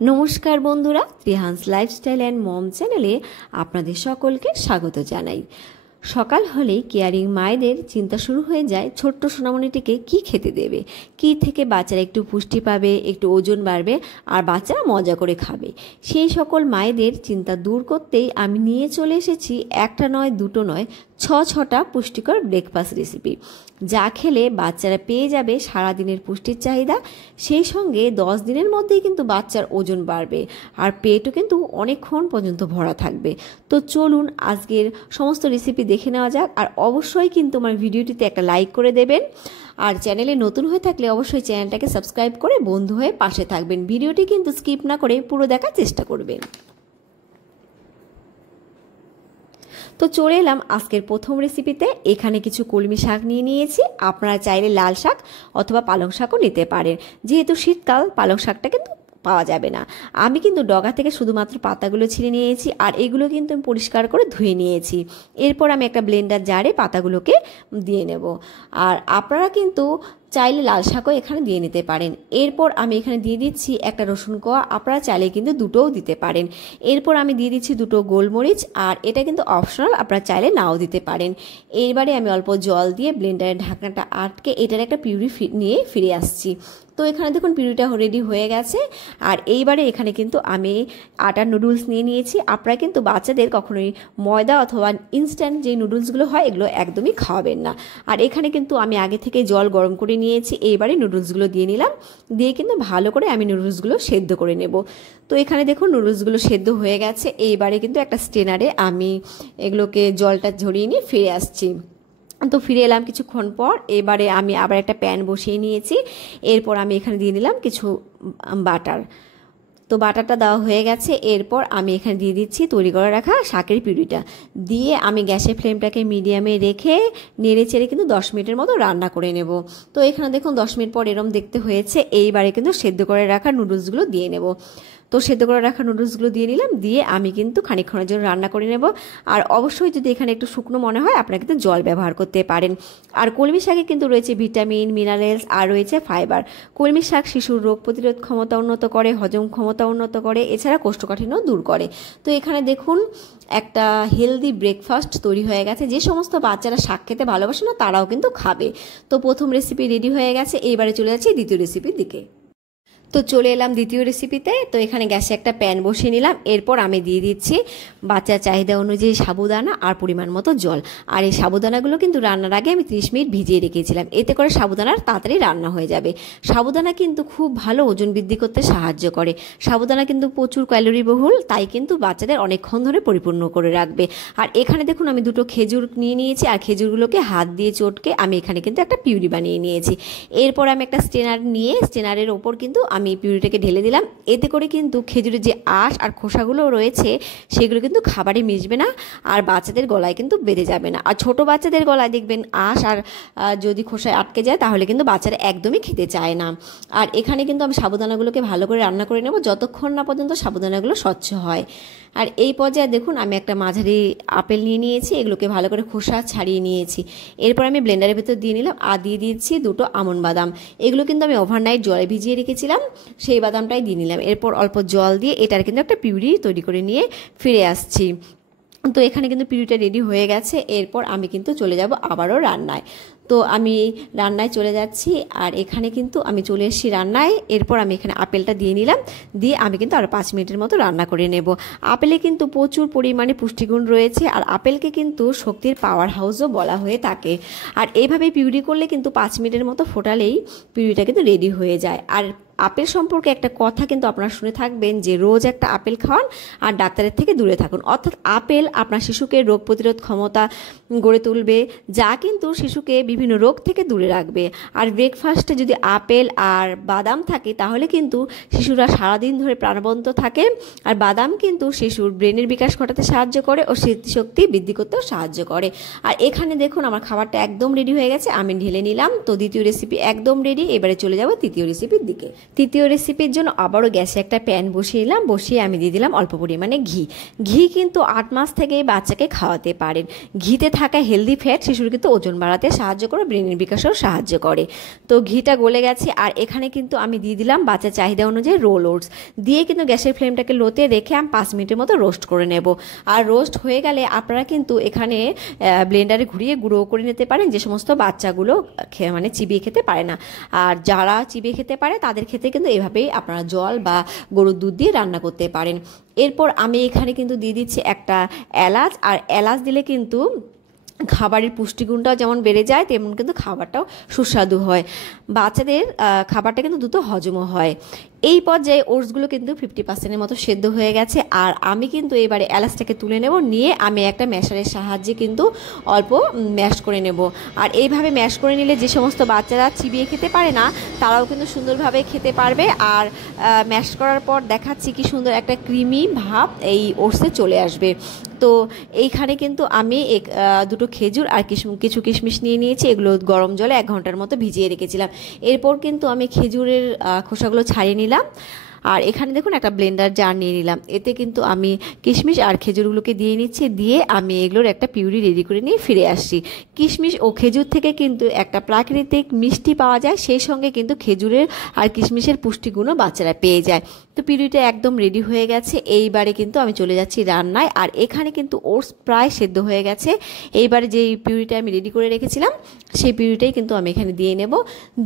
নমস্কার বন্ধুরা, Trihans lifestyle and mom চ্যানেলে আপনাদের সকলকে স্বাগত জানাই। সকাল হলেই কেয়ারিং মায়েদের চিন্তা শুরু হয়ে যায় ছোট্ট সোনামণিটিকে কি খেতে দেবে, কি থেকে বাচ্চারা একটু পুষ্টি পাবে, একটু ওজন বাড়বে আর বাচ্চারা মজা করে খাবে। সেই সকল মায়েদের চিন্তা দূর করতেই আমি নিয়ে চলে এসেছি একটা নয় দুটো নয় ছটা পুষ্টিকর ব্রেকফাস্ট রেসিপি, যা খেলে বাচ্চারা পেয়ে যাবে সারাদিনের পুষ্টির চাহিদা, সেই সঙ্গে 10 দিনের মধ্যেই কিন্তু বাচ্চার ওজন বাড়বে আর পেটও কিন্তু অনেকক্ষণ পর্যন্ত ভরা থাকবে। তো চলুন আজকের সমস্ত রেসিপি দেখে নেওয়া যাক। আর অবশ্যই কিন্তু আমার ভিডিওটিতে একটা লাইক করে দেবেন, আর চ্যানেলে নতুন হয়ে থাকলে অবশ্যই চ্যানেলটাকে সাবস্ক্রাইব করে বন্ধু হয়ে পাশে থাকবেন। ভিডিওটি কিন্তু স্কিপ না করে পুরো দেখার চেষ্টা করবেন। তো চলে এলাম আজকের প্রথম রেসিপিতে। এখানে কিছু কলমি শাক নিয়ে নিয়েছি, আপনারা চাইলে লাল শাক অথবা পালং শাকও নিতে পারেন। যেহেতু শীতকাল, পালং শাকটা কিন্তু পাওয়া যাবে না। আমি কিন্তু ডগা থেকে শুধুমাত্র পাতাগুলো ছিঁড়ে নিয়েছি, আর এগুলো কিন্তু আমি পরিষ্কার করে ধুয়ে নিয়েছি। এরপর আমি একটা ব্লেন্ডার জারে পাতাগুলোকে দিয়ে নেব। আর আপনারা কিন্তু চাইলে লাল শাকও এখানে দিয়ে নিতে পারেন। এরপর আমি এখানে দিয়ে দিচ্ছি একটা রসুন কোয়া, আপনারা চাইলে কিন্তু দুটোও দিতে পারেন। এরপর আমি দিয়ে দিচ্ছি দুটো গোলমরিচ, আর এটা কিন্তু অপশনাল, আপনারা চাইলে নাও দিতে পারেন। এবারে আমি অল্প জল দিয়ে ব্লেন্ডারের ঢাকনাটা আটকে এটার একটা পিউরি নিয়ে ফিরে আসছি। তো এখানে দেখুন পিউরিটা রেডি হয়ে গেছে। আর এইবারে এখানে কিন্তু আমি আটার নুডলস নিয়ে নিয়েছি। আপনারা কিন্তু বাচ্চাদের কখনোই ময়দা অথবা ইনস্ট্যান্ট যে নুডলসগুলো হয় এগুলো একদমই খাওয়াবেন না। আর এখানে কিন্তু আমি আগে থেকে জল গরম করে নিয়েছি। এইবারে নুডলসগুলো দিয়ে নিলাম, দিয়ে কিন্তু ভালো করে আমি নুডলসগুলো সেদ্ধ করে নেব। তো এখানে দেখুন নুডলসগুলো সেদ্ধ হয়ে গেছে। এইবারে কিন্তু একটা স্ট্রেনারে আমি এগুলোকে জলটা ঝরিয়ে নিয়ে ফিরে আসছি। তো ফিরে এলাম কিছুক্ষণ পর। এবারে আমি আবার একটা প্যান বসিয়ে নিয়েছি। এরপর আমি এখানে দিয়ে দিলাম কিছু বাটার। তো বাটারটা দেওয়া হয়ে গেছে। এরপর আমি এখানে দিয়ে দিচ্ছি তৈরি করে রাখা শাকের পিউরিটা, দিয়ে আমি গ্যাসের ফ্লেমটাকে মিডিয়ামে রেখে নেড়ে চেড়ে কিন্তু 10 মিনিটের মতো রান্না করে নেব। তো এখানে দেখুন 10 মিনিট পর এরম দেখতে হয়েছে। এইবারে কিন্তু সেদ্ধ করে রাখা নুডলসগুলো দিয়ে নেব। তো সেদ্ধ করে রাখা নুডলসগুলো দিয়ে নিলাম, দিয়ে আমি কিন্তু খানিকক্ষণের জন্য রান্না করে নেব। আর অবশ্যই যদি এখানে একটু শুকনো মনে হয় আপনারা কিন্তু জল ব্যবহার করতে পারেন। আর কলমি শাকে কিন্তু রয়েছে ভিটামিন, মিনারেলস আর রয়েছে ফাইবার। কলমি শাক শিশুর রোগ প্রতিরোধ ক্ষমতা উন্নত করে, হজম ক্ষমতা উন্নত করে, এছাড়া কোষ্ঠকাঠিন্য দূর করে। তো এখানে দেখুন একটা হেলদি ব্রেকফাস্ট তৈরি হয়ে গেছে। যে সমস্ত বাচ্চারা শাক খেতে ভালোবাসে না তারাও কিন্তু খাবে। তো প্রথম রেসিপি রেডি হয়ে গেছে। এইবারে চলে যাচ্ছি দ্বিতীয় রেসিপির দিকে। তো চলে এলাম দ্বিতীয় রেসিপিতে। তো এখানে গ্যাসে একটা প্যান বসিয়ে নিলাম। এরপর আমি দিয়ে দিচ্ছি বাচ্চার চাহিদা অনুযায়ী সাবুদানা আর পরিমাণ মতো জল। আর এই সাবুদানাগুলো কিন্তু রান্নার আগে আমি 30 মিনিট ভিজিয়ে রেখেছিলাম, এতে করে সাবুদানার তাড়াতাড়ি রান্না হয়ে যাবে। সাবুদানা কিন্তু খুব ভালো ওজন বৃদ্ধি করতে সাহায্য করে। সাবুদানা কিন্তু প্রচুর ক্যালোরি বহুল, তাই কিন্তু বাচ্চাদের অনেকক্ষণ ধরে পরিপূর্ণ করে রাখবে। আর এখানে দেখুন আমি দুটো খেজুর নিয়ে নিয়েছি, আর খেজুরগুলোকে হাত দিয়ে চটকে আমি এখানে কিন্তু একটা পিউরি বানিয়ে নিয়েছি। এরপর আমি একটা স্ট্রেনার নিয়ে স্ট্রেনারের ওপর কিন্তু আমি পিউরিটাকে ঢেলে দিলাম। এতে করে কিন্তু খেজুরের যে আঁশ আর খোসাগুলো রয়েছে সেগুলো কিন্তু খাবারে মিশবে না, আর বাচ্চাদের গলায় কিন্তু বেঁধে যাবে না। আর ছোট বাচ্চাদের গলায় দেখবেন আঁশ আর যদি খোসায় আটকে যায় তাহলে কিন্তু বাচ্চারা একদমই খেতে চায় না। আর এখানে কিন্তু আমি সাবুদানাগুলোকে ভালো করে রান্না করে নেব যতক্ষণ না পর্যন্ত সাবুদানাগুলো স্বচ্ছ হয়। আর এই পর্যায়ে দেখুন আমি একটা মাঝারি আপেল নিয়ে নিয়েছি, এগুলোকে ভালো করে খোসা ছাড়িয়ে নিয়েছি। এরপর আমি ব্লেন্ডারের ভেতর দিয়ে নিলাম, আর দিয়ে দিয়েছি দুটো আমন্ড বাদাম। এগুলো কিন্তু আমি ওভারনাইট জলে ভিজিয়ে রেখেছিলাম, সেই বাদামটাই দিয়ে নিলাম। এরপর অল্প জল দিয়ে এটার কিন্তু একটা পিউরি তৈরি করে নিয়ে ফিরে আসছি। তো এখানে কিন্তু পিউরিটা রেডি হয়ে গেছে। এরপর আমি কিন্তু চলে যাব আবারও রান্নায়। তো আমি রান্নায় চলে যাচ্ছি, আর এখানে কিন্তু আমি চলে এসেছি রান্নায়। এরপর আমি এখানে আপেলটা দিয়ে নিলাম, দিয়ে আমি কিন্তু আরও 5 মিনিটের মতো রান্না করে নেব। আপেলে কিন্তু প্রচুর পরিমাণে পুষ্টিগুণ রয়েছে, আর আপেলকে কিন্তু শক্তির পাওয়ার হাউসও বলা হয়ে থাকে। আর এইভাবে পিউরি করলে কিন্তু 5 মিনিটের মতো ফোটালেই পিউরিটা কিন্তু রেডি হয়ে যায়। আর আপেল সম্পর্কে একটা কথা কিন্তু আপনারা শুনে থাকবেন যে রোজ একটা আপেল খাওয়ান আর ডাক্তারের থেকে দূরে থাকুন। অর্থাৎ আপেল আপনার শিশুকে রোগ প্রতিরোধ ক্ষমতা গড়ে তুলবে, যা কিন্তু শিশুকে বিভিন্ন রোগ থেকে দূরে রাখবে। আর ব্রেকফাস্টে যদি আপেল আর বাদাম থাকে তাহলে কিন্তু শিশুরা সারাদিন ধরে প্রাণবন্ত থাকে। আর বাদাম কিন্তু শিশুর ব্রেনের বিকাশ ঘটাতে সাহায্য করে ও স্মৃতিশক্তি বৃদ্ধি করতেও সাহায্য করে। আর এখানে দেখুন আমার খাবারটা একদম রেডি হয়ে গেছে, আমি ঢেলে নিলাম। তো দ্বিতীয় রেসিপি একদম রেডি। এবারে চলে যাব তৃতীয় রেসিপির দিকে। তৃতীয় রেসিপির জন্য আবারও গ্যাসে একটা প্যান বসিয়ে দিলাম, বসিয়ে আমি দিয়ে দিলাম অল্প পরিমাণে ঘি। ঘি কিন্তু 8 মাস থেকেই বাচ্চাকে খাওয়াতে পারেন। ঘিতে থাকা হেলদি ফ্যাট শিশুর কিন্তু ওজন বাড়াতে সাহায্য করে, ব্রেনের বিকাশেও সাহায্য করে। তো ঘিটা গলে গেছে আর এখানে কিন্তু আমি দিয়ে দিলাম বাচ্চার চাহিদা অনুযায়ী রোল ওটস দিয়ে কিন্তু গ্যাসের ফ্লেমটাকে লোতে রেখে আমি 5 মিনিটের মতো রোস্ট করে নেব। আর রোস্ট হয়ে গেলে আপনারা কিন্তু এখানে ব্লেন্ডারে ঘুরিয়ে গুঁড়ো করে নিতে পারেন, যে সমস্ত বাচ্চাগুলো মানে চিবিয়ে খেতে পারে না। আর যারা চিবিয়ে খেতে পারে তাদের ক্ষেত্রে কিন্তু এভাবেই আপনারা জল বা গরুর দুধ দিয়ে রান্না করতে পারেন। এরপর আমি এখানে কিন্তু দিয়ে দিচ্ছি একটা এলাচ, আর এলাচ দিলে কিন্তু খাবারের পুষ্টিগুণটাও যেমন বেড়ে যায় তেমন কিন্তু খাবারটাও সুস্বাদু হয়, বাচ্চাদের খাবারটা কিন্তু দ্রুত হজমও হয়। এই পর্যায়ে ওটসগুলো কিন্তু 50%-এর মতো সেদ্ধ হয়ে গেছে। আর আমি কিন্তু এবারে এলাচটাকে তুলে নেব, নিয়ে আমি একটা ম্যাশারের সাহায্যে কিন্তু অল্প ম্যাশ করে নেব। আর এইভাবে ম্যাশ করে নিলে যে সমস্ত বাচ্চারা চিবিয়ে খেতে পারে না তারাও কিন্তু সুন্দরভাবে খেতে পারবে। আর ম্যাশ করার পর দেখাচ্ছি কি সুন্দর একটা ক্রিমি ভাব এই ওটসে চলে আসবে। তো এইখানে কিন্তু আমি দুটো খেজুর আর কিছু কিশমিশ নিয়ে নিয়েছি, এগুলো গরম জলে 1 ঘন্টার মতো ভিজিয়ে রেখেছিলাম। এরপর কিন্তু আমি খেজুরের খোসাগুলো ছাড়িয়ে নিলাম। আর এখানে দেখুন একটা ব্লেন্ডার জার নিয়ে নিলাম, এতে কিন্তু আমি কিশমিশ আর খেজুরগুলোকে দিয়ে নিচ্ছি, দিয়ে আমি এগুলোর একটা পিউরি রেডি করে নিয়ে ফিরে আসছি। কিশমিশ ও খেজুর থেকে কিন্তু একটা প্রাকৃতিক মিষ্টি পাওয়া যায়, সেই সঙ্গে কিন্তু খেজুরের আর কিশমিশের পুষ্টিগুণও বাচ্চারা পেয়ে যায়। তো পিউরিটা একদম রেডি হয়ে গেছে। এইবারে কিন্তু আমি চলে যাচ্ছি রান্নায়। আর এখানে কিন্তু ওটস প্রায় সেদ্ধ হয়ে গেছে। এইবারে যেই পিউরিটা আমি রেডি করে রেখেছিলাম সেই পিউরিটাই কিন্তু আমি এখানে দিয়ে নেব।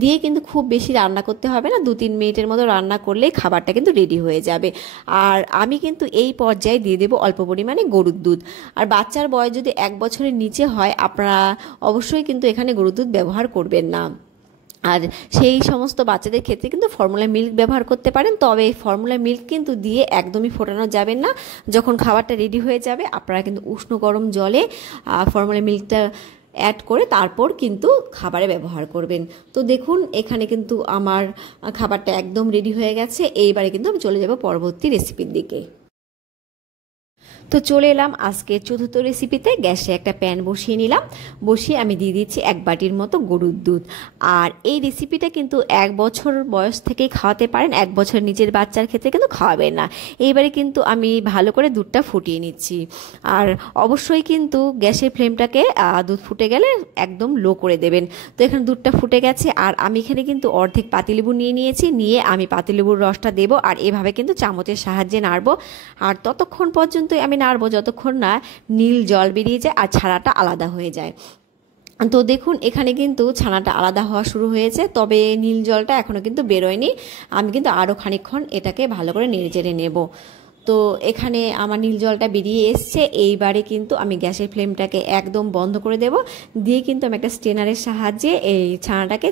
দিয়ে কিন্তু খুব বেশি রান্না করতে হবে না, 2-3 মিনিটের মতো রান্না করলেই খাবারটা কিন্তু রেডি হয়ে যাবে। আর আমি কিন্তু এই পর্যায়ে দিয়ে দেবো অল্প পরিমাণে গরুর দুধ। আর বাচ্চার বয়স যদি 1 বছরের নিচে হয় আপনারা অবশ্যই কিন্তু এখানে গরুর দুধ ব্যবহার করবেন না। আর সেই সমস্ত বাচ্চাদের ক্ষেত্রে কিন্তু ফর্মুলা মিল্ক ব্যবহার করতে পারেন, তবে এই ফর্মুলা মিল্ক কিন্তু দিয়ে একদমই ফোটানো যাবে না। যখন খাবারটা রেডি হয়ে যাবে আপনারা কিন্তু উষ্ণ গরম জলে ফর্মুলা মিল্কটা অ্যাড করে তারপর কিন্তু খাবারে ব্যবহার করবেন। তো দেখুন এখানে কিন্তু আমার খাবারটা একদম রেডি হয়ে গেছে। এইবারে কিন্তু আমি চলে যাব পরবর্তী রেসিপির দিকে। তো চলে এলাম আজকে চতুর্থ রেসিপিতে। গ্যাসে একটা প্যান বসিয়ে নিলাম, বসিয়ে আমি দিয়ে দিচ্ছি 1 বাটির মতো গরুর দুধ। আর এই রেসিপিটা কিন্তু 1 বছর বয়স থেকেই খাওয়াতে পারেন, 1 বছর নিচের বাচ্চার ক্ষেত্রে কিন্তু খাওয়াবেন না। এইবারে কিন্তু আমি ভালো করে দুধটা ফুটিয়ে নিচ্ছি। আর অবশ্যই কিন্তু গ্যাসের ফ্লেমটাকে দুধ ফুটে গেলে একদম লো করে দেবেন। তো এখানে দুধটা ফুটে গেছে আর আমি এখানে কিন্তু অর্ধেক পাতিলেবু নিয়ে নিয়েছি, নিয়ে আমি পাতিলেবুর রসটা দেবো আর এভাবে কিন্তু চামচের সাহায্যে নাড়বো। আর ততক্ষণ পর্যন্ত আমি নাড়বো যতক্ষণ না নীল জল বেরিয়ে যায় আর ছানাটা আলাদা হয়ে যায়। তো দেখুন এখানে কিন্তু ছানাটা আলাদা হওয়া শুরু হয়েছে, তবে নীল জলটা এখনও কিন্তু বেরোয়নি। আমি কিন্তু আরও খানিকক্ষণ এটাকে ভালো করে নেড়ে চেড়ে নেব। তো এখানে আমার নীল জলটা বেরিয়ে এসছে। এইবারে কিন্তু আমি গ্যাসের ফ্লেমটাকে একদম বন্ধ করে দেব, দিয়ে কিন্তু আমি একটা স্ট্রেনারের সাহায্যে এই ছানাটাকে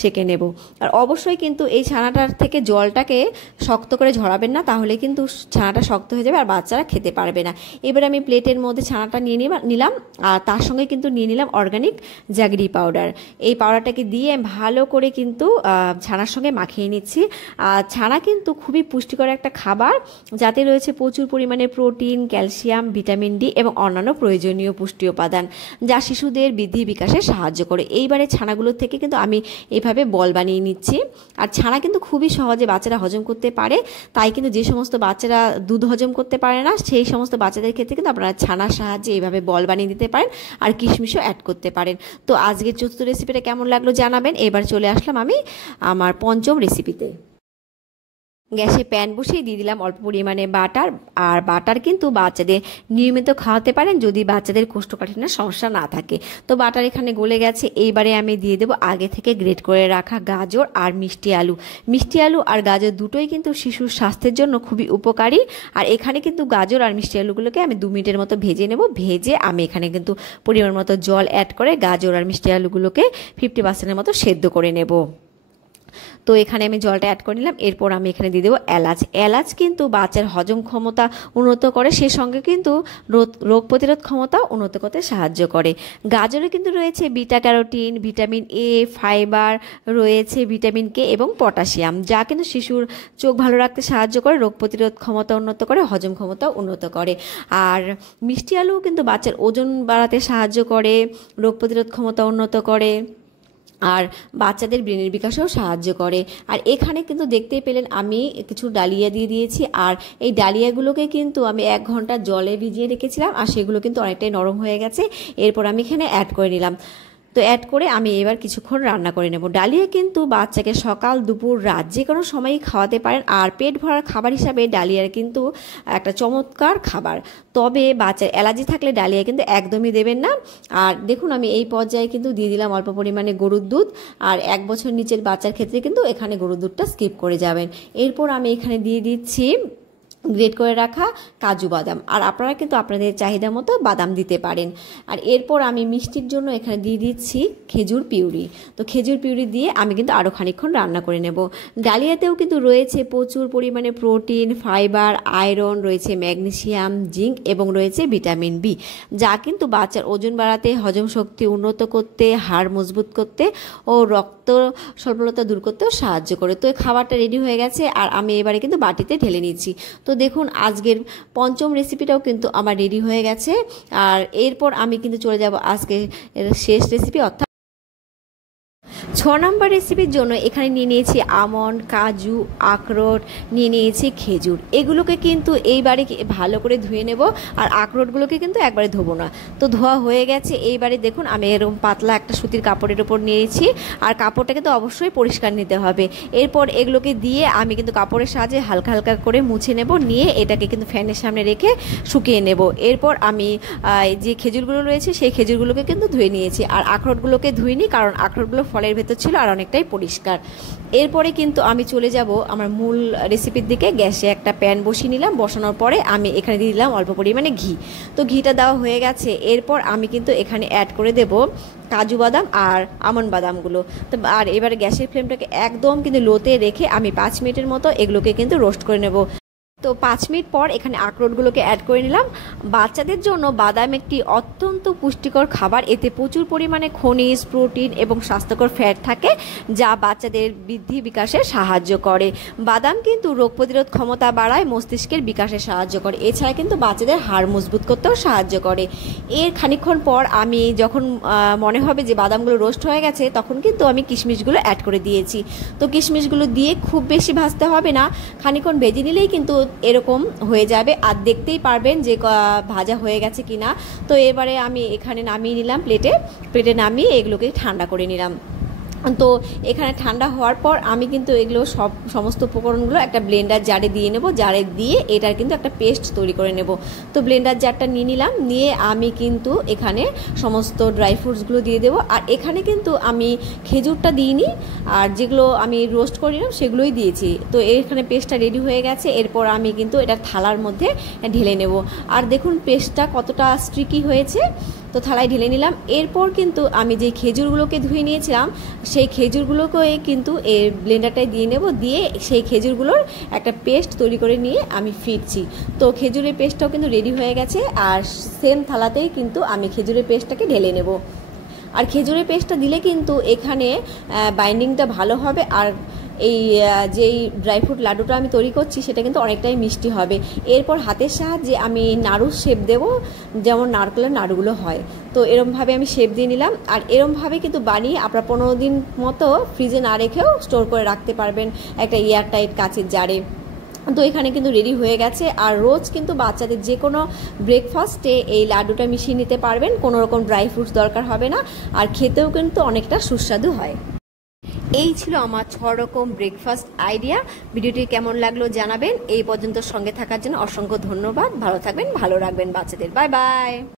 সেঁকে নেব। আর অবশ্যই কিন্তু এই ছানাটার থেকে জলটাকে শক্ত করে ঝরাবেন না, তাহলে কিন্তু ছানাটা শক্ত হয়ে যাবে আর বাচ্চারা খেতে পারবে না। এবারে আমি প্লেটের মধ্যে ছানাটা নিয়ে নিলাম আর তার সঙ্গে কিন্তু নিয়ে নিলাম অর্গানিক জাগরি পাউডার। এই পাউডারটাকে দিয়ে ভালো করে কিন্তু ছানার সঙ্গে মাখিয়ে নিচ্ছি। আর ছানা কিন্তু খুবই পুষ্টিকর একটা খাবার, যাতে রয়েছে প্রচুর পরিমাণে প্রোটিন, ক্যালসিয়াম, ভিটামিন ডি এবং অন্যান্য প্রয়োজনীয় পুষ্টি উপাদান, যা শিশুদের বৃদ্ধি বিকাশে সাহায্য করে। এইবারে ছানাগুলোর থেকে কিন্তু আমি এইভাবে বল বানিয়ে নিচ্ছি। আর ছানা কিন্তু খুবই সহজে বাচ্চারা হজম করতে পারে, তাই কিন্তু যে সমস্ত বাচ্চারা দুধ হজম করতে পারে না সেই সমস্ত বাচ্চাদের ক্ষেত্রে কিন্তু আপনারা ছানার সাহায্যে এইভাবে বল বানিয়ে দিতে পারেন আর কিশমিশও অ্যাড করতে পারেন। তো আজকের চতুর্থ রেসিপিটা কেমন লাগলো জানাবেন। এবার চলে আসলাম আমি আমার পঞ্চম রেসিপিতে। গ্যাসে প্যান বসিয়ে দিয়ে দিলাম অল্প পরিমাণে বাটার। আর বাটার কিন্তু বাচ্চাদের নিয়মিত খাওয়াতে পারেন যদি বাচ্চাদের কোষ্ঠকাঠিন্যের সমস্যা না থাকে। তো বাটার এখানে গলে গেছে। এইবারে আমি দিয়ে দেবো আগে থেকে গ্রেট করে রাখা গাজর আর মিষ্টি আলু। মিষ্টি আলু আর গাজর দুটোই কিন্তু শিশুর স্বাস্থ্যের জন্য খুবই উপকারী। আর এখানে কিন্তু গাজর আর মিষ্টি আলুগুলোকে আমি 2 মিনিটের মতো ভেজে নেব। ভেজে আমি এখানে কিন্তু পরিমাণ মতো জল অ্যাড করে গাজর আর মিষ্টি আলুগুলোকে 50%-এর মতো সেদ্ধ করে নেব। তো এখানে আমি জলটা অ্যাড করে নিলাম। এরপর আমি এখানে দিয়ে দেবো এলাচ। এলাচ কিন্তু বাচ্চার হজম ক্ষমতা উন্নত করে, সেই সঙ্গে কিন্তু রোগ প্রতিরোধ ক্ষমতা উন্নত করতে সাহায্য করে। গাজরে কিন্তু রয়েছে beta carotene, vitamin A, fibre, রয়েছে ভিটামিন কে এবং পটাশিয়াম, যা কিন্তু শিশুর চোখ ভালো রাখতে সাহায্য করে, রোগ প্রতিরোধ ক্ষমতা উন্নত করে, হজম ক্ষমতা উন্নত করে। আর মিষ্টি আলু কিন্তু বাচ্চার ওজন বাড়াতে সাহায্য করে, রোগ প্রতিরোধ ক্ষমতা উন্নত করে আর বাচ্চাদের ব্রেনের বিকাশেও সাহায্য করে। আর এখানে কিন্তু দেখতেই পেলেন আমি কিছু ডালিয়া দিয়ে দিয়েছি। আর এই ডালিয়াগুলোকে কিন্তু আমি 1 ঘন্টা জলে ভিজিয়ে রেখেছিলাম আর সেগুলো কিন্তু অনেকটাই নরম হয়ে গেছে। এরপর আমি এখানে অ্যাড করে নিলাম। তো অ্যাড করে আমি এবার কিছুক্ষণ রান্না করে নেব। ডালিয়া কিন্তু বাচ্চাকে সকাল দুপুর রাত যে কোনো সময়ই খাওয়াতে পারেন, আর পেট ভরার খাবার হিসাবে ডালিয়ার কিন্তু একটা চমৎকার খাবার। তবে বাচ্চার অ্যালার্জি থাকলে ডালিয়া কিন্তু একদমই দেবেন না। আর দেখুন আমি এই পর্যায়ে কিন্তু দিয়ে দিলাম অল্প পরিমাণে গরুর দুধ, আর 1 বছর নিচের বাচ্চার ক্ষেত্রে কিন্তু এখানে গরুর দুধটা স্কিপ করে যাবেন। এরপর আমি এখানে দিয়ে দিচ্ছি গ্রেট করে রাখা কাজু বাদাম, আর আপনারা কিন্তু আপনাদের চাহিদা মতো বাদাম দিতে পারেন। আর এরপর আমি মিষ্টির জন্য এখানে দিয়ে দিচ্ছি খেজুর পিউরি। তো খেজুর পিউরি দিয়ে আমি কিন্তু আরও খানিকক্ষণ রান্না করে নেব। ডালিয়াতেও কিন্তু রয়েছে প্রচুর পরিমাণে প্রোটিন, ফাইবার, আয়রন, রয়েছে ম্যাগনেসিয়াম, জিঙ্ক এবং রয়েছে ভিটামিন বি, যা কিন্তু বাচ্চার ওজন বাড়াতে, হজম শক্তি উন্নত করতে, হাড় মজবুত করতে ও রক্ত স্বল্পতা দূর করতেও সাহায্য করে। তো এই খাবারটা রেডি হয়ে গেছে, আর আমি এবারে কিন্তু বাটিতে ঢেলে নিচ্ছি। তো দেখুন আজকের পঞ্চম রেসিপিটাও কিন্তু আমার রেডি হয়ে গেছে। আর এরপর আমি কিন্তু চলে যাব আজকে শেষ রেসিপি, অর্থাৎ 6 নম্বর রেসিপির জন্য এখানে নিয়ে নিয়েছি আমন্ড, কাজু, আখরোট, নিয়ে নিয়েছি খেজুর। এগুলোকে কিন্তু এইবারে ভালো করে ধুয়ে নেব, আর আখরোটগুলোকে কিন্তু একবারে ধোবো না। তো ধোয়া হয়ে গেছে। এইবারে দেখুন আমি এরকম পাতলা একটা সুতির কাপড়ের উপর নিয়েছি, আর কাপড়টা কিন্তু অবশ্যই পরিষ্কার নিতে হবে। এরপর এগুলোকে দিয়ে আমি কিন্তু কাপড়ের সাহায্যে হালকা হালকা করে মুছে নেব, নিয়ে এটাকে কিন্তু ফ্যানের সামনে রেখে শুকিয়ে নেব। এরপর আমি যে খেজুরগুলো রয়েছে সেই খেজুরগুলোকে কিন্তু ধুয়ে নিয়েছি, আর আখরোটগুলোকে ধুইনি, কারণ আখরোটগুলো ফলের ভেতর ছিল আর অনেকটাই পরিষ্কার। এরপরে কিন্তু আমি চলে যাব আমার মূল রেসিপির দিকে। গ্যাসে একটা প্যান বসিয়ে নিলাম, বসানোর পরে আমি এখানে দিয়ে দিলাম অল্প পরিমাণে ঘি। তো ঘিটা দেওয়া হয়ে গেছে। এরপর আমি কিন্তু এখানে অ্যাড করে দেব কাজু বাদাম আর আমন্ড বাদামগুলো। তো আর এবারে গ্যাসের ফ্লেমটাকে একদম কিন্তু লোতে রেখে আমি 5 মিনিটের মতো এগুলোকে কিন্তু রোস্ট করে নেব। তো 5 মিনিট পর এখানে আখরোটগুলোকে অ্যাড করে নিলাম। বাচ্চাদের জন্য বাদাম একটি অত্যন্ত পুষ্টিকর খাবার। এতে প্রচুর পরিমাণে খনিজ, প্রোটিন এবং স্বাস্থ্যকর ফ্যাট থাকে, যা বাচ্চাদের বৃদ্ধি বিকাশে সাহায্য করে। বাদাম কিন্তু রোগ প্রতিরোধ ক্ষমতা বাড়ায়, মস্তিষ্কের বিকাশে সাহায্য করে। এছাড়া কিন্তু বাচ্চাদের হাড় মজবুত করতেও সাহায্য করে। এর খানিকক্ষণ পর আমি যখন মনে হবে যে বাদামগুলো রোস্ট হয়ে গেছে, তখন কিন্তু আমি কিশমিশগুলো অ্যাড করে দিয়েছি। তো কিশমিশগুলো দিয়ে খুব বেশি ভাজতে হবে না, খানিকক্ষণ ভেজে নিলেই কিন্তু এরকম হয়ে যাবে, আর দেখতেই পারবেন যে ভাজা হয়ে গেছে কিনা। তো এবারে আমি এখানে নামিয়ে নিলাম প্লেটে নামিয়ে এগুলোকে ঠান্ডা করে নিলাম। তো এখানে ঠান্ডা হওয়ার পর আমি কিন্তু এগুলো সমস্ত উপকরণগুলো একটা ব্লেন্ডার জারে দিয়ে নেব। জারে দিয়ে এটার কিন্তু একটা পেস্ট তৈরি করে নেব। তো ব্লেন্ডার জারটা নিয়ে নিলাম, নিয়ে আমি কিন্তু এখানে সমস্ত ড্রাই ফ্রুটসগুলো দিয়ে দেবো। আর এখানে কিন্তু আমি খেজুরটা দিইনি, আর যেগুলো আমি রোস্ট করে নিলাম সেগুলোই দিয়েছি। তো এখানে পেস্টটা রেডি হয়ে গেছে। এরপর আমি কিন্তু এটা থালার মধ্যে ঢেলে নেব। আর দেখুন পেস্টটা কতটা স্টিকি হয়েছে। তো থালায় ঢেলে নিলাম। এরপর কিন্তু আমি যে খেজুরগুলোকে ধুয়ে নিয়েছিলাম সেই খেজুরগুলোকে কিন্তু এই ব্লেন্ডারটায় দিয়ে নেব, দিয়ে সেই খেজুরগুলোর একটা পেস্ট তৈরি করে নিয়ে আমি ফিরছি। তো খেজুরের পেস্টটাও কিন্তু রেডি হয়ে গেছে, আর সেম থালাতেই কিন্তু আমি খেজুরের পেস্টটাকে ঢেলে নেব। আর খেজুরের পেস্টটা দিলে কিন্তু এখানে বাইন্ডিংটা ভালো হবে, আর এই যেই ড্রাই ফ্রুট লাড্ডুটা আমি তৈরি করছি সেটা কিন্তু অনেকটাই মিষ্টি হবে। এরপর হাতের সাহায্যে আমি নাড়ুর শেপ দেব, যেমন নারকেলের নাড়ুগুলো হয়। তো এরমভাবে আমি শেপ দিয়ে নিলাম। আর এরমভাবে কিন্তু বানিয়ে আপনারা 15 দিন মতো ফ্রিজে না রেখেও স্টোর করে রাখতে পারবেন একটা এয়ারটাইট কাচের জারে। তো এখানে কিন্তু রেডি হয়ে গেছে। আর রোজ কিন্তু বাচ্চাদের যে কোনো ব্রেকফাস্টে এই লাড্ডুটা মিশিয়ে নিতে পারবেন, কোনো রকম ড্রাই ফ্রুটস দরকার হবে না, আর খেতেও কিন্তু অনেকটা সুস্বাদু হয়। এই ছিল আমার 6 রকম ব্রেকফাস্ট আইডিয়া। ভিডিওটি কেমন লাগলো জানাবেন। এই পর্যন্ত সঙ্গে থাকার জন্য অসংখ্য ধন্যবাদ। ভালো থাকবেন, ভালো রাখবেন বাচ্চাদের। Bye bye.